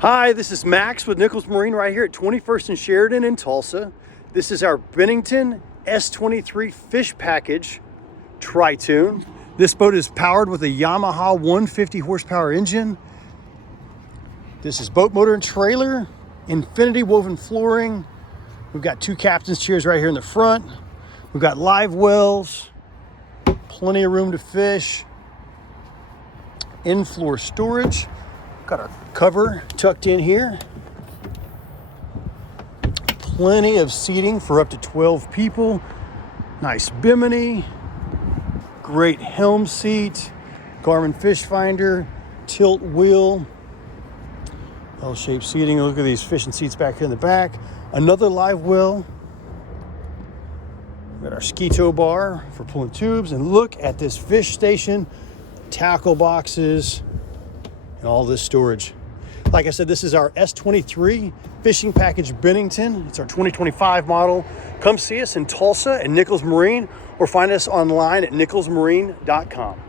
Hi, this is Max with Nichols Marine right here at 21st and Sheridan in Tulsa. This is our Bennington S23 Fish Package Tritoon. This boat is powered with a Yamaha 150 horsepower engine. This is boat motor and trailer, infinity woven flooring. We've got two captain's chairs right here in the front. We've got live wells, plenty of room to fish, in-floor storage. Got our cover tucked in here. Plenty of seating for up to 12 people. Nice bimini. Great helm seat. Garmin fish finder. Tilt wheel. L-shaped seating. Look at these fishing seats back here in the back. Another live well. Got our ski tow bar for pulling tubes. And look at this fish station. Tackle boxes. And all this storage. Like I said, this is our S23 Fishing Package Bennington. It's our 2025 model. Come see us in Tulsa at Nichols Marine or find us online at nicholsmarine.com.